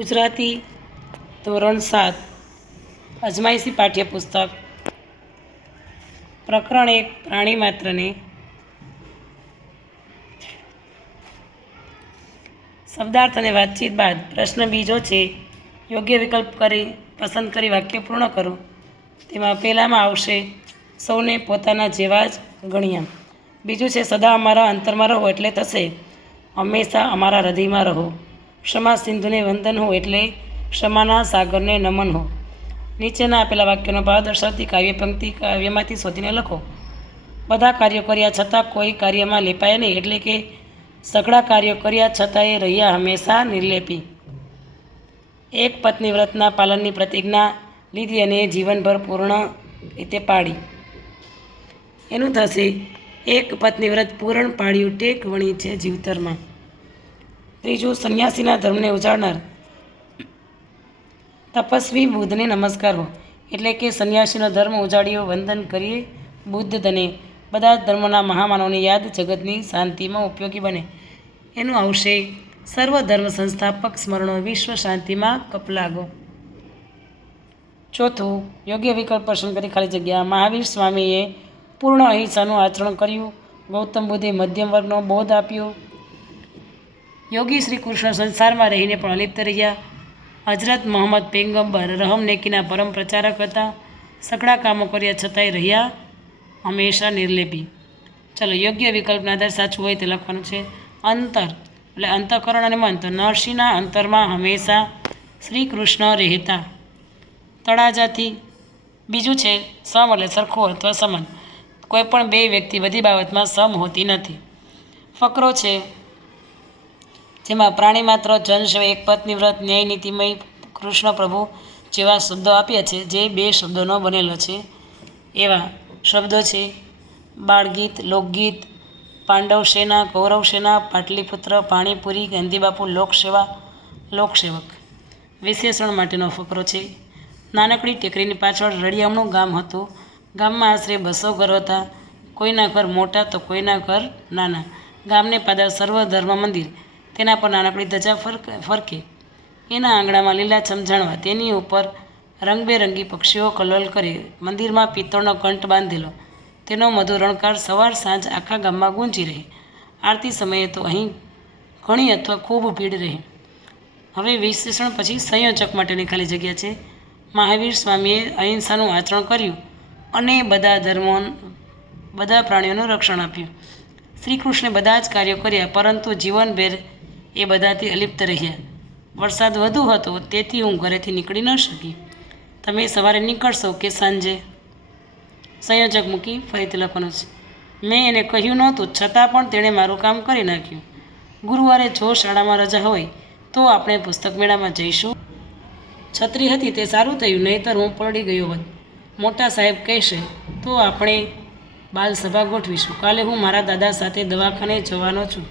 ગુજરાતી ધોરણ 7 અજમાયશી પાઠ્યપુસ્તક પ્રકરણ 1 પ્રાણી માત્રને શબ્દાર્થ અને વાતચીત બાદ પ્રશ્ન બીજો છે. યોગ્ય વિકલ્પ પસંદ કરી વાક્ય પૂર્ણ કરો. તેમાં પહેલામાં આવશે સૌને પોતાના જેવા જ ગણ્યા. બીજું છે સદા અમારા અંતરમાં રહો એટલે થશે હંમેશા અમારા હૃદયમાં રહો. ક્ષમા સિંધુને વંદન હો એટલે ક્ષમાના સાગરને નમન હો. નીચેના આપેલા વાક્યનો ભાવ દર્શાવતી કાવ્ય પંક્તિ કાવ્યમાંથી શોધીને લખો. બધા કાર્યો કર્યા છતાં કોઈ કાર્યમાં લેપાયા નહીં એટલે કે સઘળા કાર્યો કર્યા છતાં એ રહ્યા હંમેશા નિર્લેપી. એક પત્ની વ્રતના પાલનની પ્રતિજ્ઞા લીધી અને જીવનભર પૂર્ણ રીતે પાડી. એનું થશે એક પત્ની વ્રત પૂર્ણ પાડ્યું ટેક વણી છે જીવતરમાં. ત્રીજું સંન્યાસીના ધર્મને ઉજાડનાર તપસ્વી બુદ્ધને નમસ્કાર હો એટલે કે સંન્યાસીનો ધર્મ ઉજાડ્યો વંદન કરીએ બુદ્ધ ધને. બધા જ ધર્મોના મહામાનવની યાદ જગતની શાંતિમાં ઉપયોગી બને. એનું આવશે સર્વ ધર્મ સંસ્થાપક સ્મરણો વિશ્વ શાંતિમાં કપ લાગો. ચોથું યોગ્ય વિકલ્પ પસંદ કરી ખાલી જગ્યા. મહાવીર સ્વામીએ પૂર્ણ અહિંસાનું આચરણ કર્યું. ગૌતમ બુદ્ધે મધ્યમ વર્ગનો બોધ આપ્યો. યોગી શ્રી કૃષ્ણ સંસારમાં રહીને પણ અલિપ્ત રહ્યા. હજરત મોહમ્મદ પૈગંબર રહમ નેકીના પરમ પ્રચારક હતા. સઘળા કામો કર્યા છતાંય રહ્યા હંમેશા નિર્લેપી. ચલો યોગ્ય વિકલ્પના આધાર સાચું હોય તે લખવાનું છે. અંતર એટલે અંતઃકરણ અને મન. તો નરસિંહના અંતરમાં હંમેશા શ્રી કૃષ્ણ રહેતા. તળાજાથી. બીજું છે સમ એટલે સરખું અથવા સમાન. કોઈ પણ બે વ્યક્તિ બધી બાબતમાં સમ હોતી નથી. ફકરો છે જેમાં પ્રાણી માત્ર જનસેવા એક પત્ની વ્રત ન્યાય નીતિમય કૃષ્ણ પ્રભુ જેવા શબ્દો આપ્યા છે જે બે શબ્દોનો બનેલો છે. એવા શબ્દો છે બાળગીત, લોકગીત, પાંડવ સેના, કૌરવ સેના, પાટલીપુત્ર, પાણીપુરી, ગાંધીબાપુ, લોકસેવા, લોકસેવક. વિશેષણ માટેનો ફકરો છે. નાનકડી ટેકરીની પાછળ રળિયામણું ગામ હતું. ગામમાં આશરે 200 ઘર હતા. કોઈના ઘર મોટા તો કોઈના ઘર નાના. ગામને પાદર સર્વધર્મ મંદિર. તેના પર નાનકડી ધજા ફરકે. એના આંગણામાં લીલાછમ ઝાડવા. તેની ઉપર રંગબેરંગી પક્ષીઓ કલ્લોલ કરે. મંદિરમાં પિત્તળનો કંઠ બાંધેલો. તેનો મધુર રણકાર સવાર સાંજ આખા ગામમાં ગુંજી રહે. આરતી સમયે તો અહીં ઘણી અથવા ખૂબ ભીડ રહે. હવે વિશેષણ પછી સંયોજક માટેની ખાલી જગ્યા છે. મહાવીર સ્વામીએ અહિંસાનું આચરણ કર્યું અને બધા પ્રાણીઓનું રક્ષણ આપ્યું. શ્રી કૃષ્ણે બધા જ કાર્યો કર્યા પરંતુ જીવનભર એ બધાથી અલિપ્ત રહ્યા. વરસાદ વધુ હતો તેથી હું ઘરેથી નીકળી ન શકી. તમે સવારે નીકળશો કે સાંજે? સંયોજક મૂકી ફરીથી લખવાનું છે. મેં એને કહ્યું નહોતું છતાં પણ તેણે મારું કામ કરી નાખ્યું. ગુરુવારે જો શાળામાં રજા હોય તો આપણે પુસ્તક મેળામાં જઈશું. છત્રી હતી તે સારું થયું, નહીંતર હું પલળી ગયો હોત. મોટા સાહેબ કહેશે તો આપણે બાલ સભા ગોઠવીશું. કાલે હું મારા દાદા સાથે દવાખાને જવાનો છું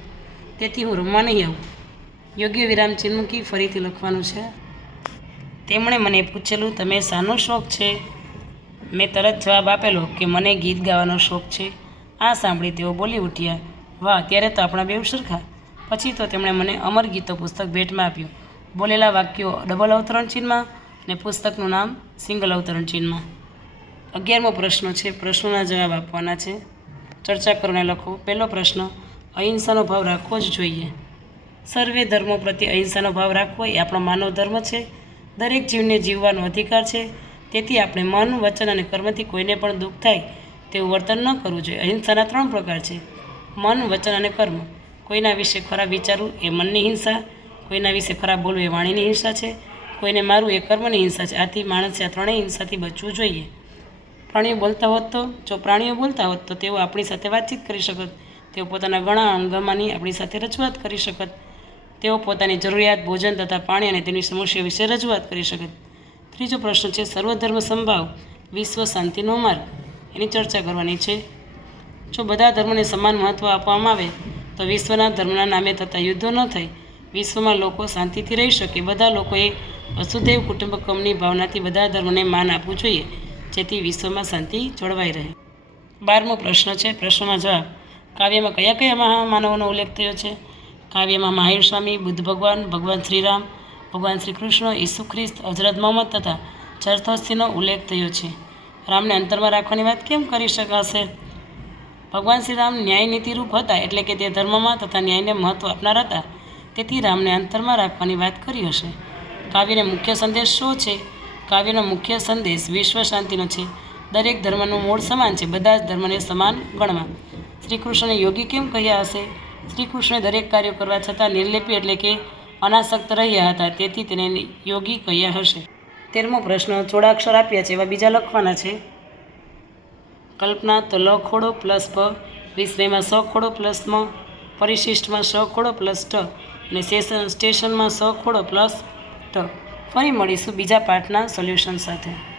તેથી હું રમવા નહીં આવું. યોગ્ય વિરામચિહ્ન મૂકી ફરીથી લખવાનું છે. તેમણે મને પૂછેલું તમે શાનો શોખ છે? મેં તરત જવાબ આપેલો કે મને ગીત ગાવાનો શોખ છે. આ સાંભળી તેઓ બોલી ઉઠ્યા, વાહ, ત્યારે તો આપણા બેઉ સરખા. પછી તો તેમણે મને અમર ગીતો પુસ્તક ભેટમાં આપ્યું. બોલેલા વાક્યો ડબલ અવતરણ ચિહ્નમાં અને પુસ્તકનું નામ સિંગલ અવતરણ ચિહ્નમાં. 11મો પ્રશ્ન છે. પ્રશ્નોના જવાબ આપવાના છે. ચર્ચા કરીને લખો. પહેલો પ્રશ્ન, અહિંસાનો ભાવ રાખવો જ જોઈએ. સર્વે ધર્મો પ્રત્યે અહિંસાનો ભાવ રાખવો એ આપણો માનવ ધર્મ છે. દરેક જીવને જીવવાનો અધિકાર છે. તેથી આપણે મન, વચન અને કર્મથી કોઈને પણ દુઃખ થાય તેવું વર્તન ન કરવું જોઈએ. અહિંસાના 3 પ્રકાર છે: મન, વચન અને કર્મ. કોઈના વિશે ખરાબ વિચારવું એ મનની હિંસા, કોઈના વિશે ખરાબ બોલવું એ વાણીની હિંસા છે, કોઈને મારવું એ કર્મની હિંસા છે. આથી માણસે આ 3 હિંસાથી બચવું જોઈએ. પ્રાણીઓ બોલતા હોત તો તેઓ આપણી સાથે વાતચીત કરી શકત. તેઓ પોતાના ઘણા અંગમાંની આપણી સાથે રજૂઆત કરી શકત. તેઓ પોતાની જરૂરિયાત, ભોજન તથા પાણી અને તેની સમસ્યા વિશે રજૂઆત કરી શકત. ત્રીજો પ્રશ્ન છે સર્વધર્મ સંભાવ વિશ્વ શાંતિનો માર્ગ. એની ચર્ચા કરવાની છે. જો બધા ધર્મોને સમાન મહત્ત્વ આપવામાં આવે તો વિશ્વના ધર્મના નામે થતા યુદ્ધો ન થાય. વિશ્વમાં લોકો શાંતિથી રહી શકે. બધા લોકોએ વસુધૈવ કુટુંબકમની ભાવનાથી બધા ધર્મોને માન આપવું જોઈએ જેથી વિશ્વમાં શાંતિ જળવાઈ રહે. 12મો પ્રશ્ન છે. પ્રશ્નોના જવાબ. કાવ્યમાં કયા કયા મહામાનવોનો ઉલ્લેખ થયો છે? કાવ્યમાં મહાવીર સ્વામી, બુદ્ધ ભગવાન, ભગવાન શ્રીરામ, ભગવાન શ્રી કૃષ્ણ, ઈસુ ખ્રિસ્ત, હજરત મોહમ્મદ તથા જરથોસ્તીનો ઉલ્લેખ થયો છે. રામને અંતરમાં રાખવાની વાત કેમ કરી શકાશે? ભગવાન શ્રી રામ ન્યાય નીતિરૂપ હતા, એટલે કે તે ધર્મમાં તથા ન્યાયને મહત્ત્વ આપનાર હતા, તેથી રામને અંતરમાં રાખવાની વાત કરી હશે. કાવ્યનો મુખ્ય સંદેશ શું છે? કાવ્યનો મુખ્ય સંદેશ વિશ્વ શાંતિનો છે. દરેક ધર્મનું મૂળ સમાન છે, બધા જ ધર્મને સમાન ગણવા. શ્રી કૃષ્ણને યોગી કેમ કહ્યા હશે? શ્રી કૃષ્ણે દરેક કાર્યો કરવા છતાં નિર્લેપી એટલે કે અનાસક્ત રહ્યા હતા, તેથી તેને યોગી કહ્યા હશે. 13મો પ્રશ્ન, જોડાક્ષર આપ્યા છે એવા બીજા લખવાના છે. કલ્પના તો લ ખોડો પ્લસ પ, વિસ્મયમાં સ ખોડો પ્લસ મ, પરિશિષ્ટમાં સ ખોડો પ્લસ ટ અને સ્ટેશનમાં સ ખોડો પ્લસ ટ. ફરી મળીશું બીજા પાઠના સોલ્યુશન સાથે.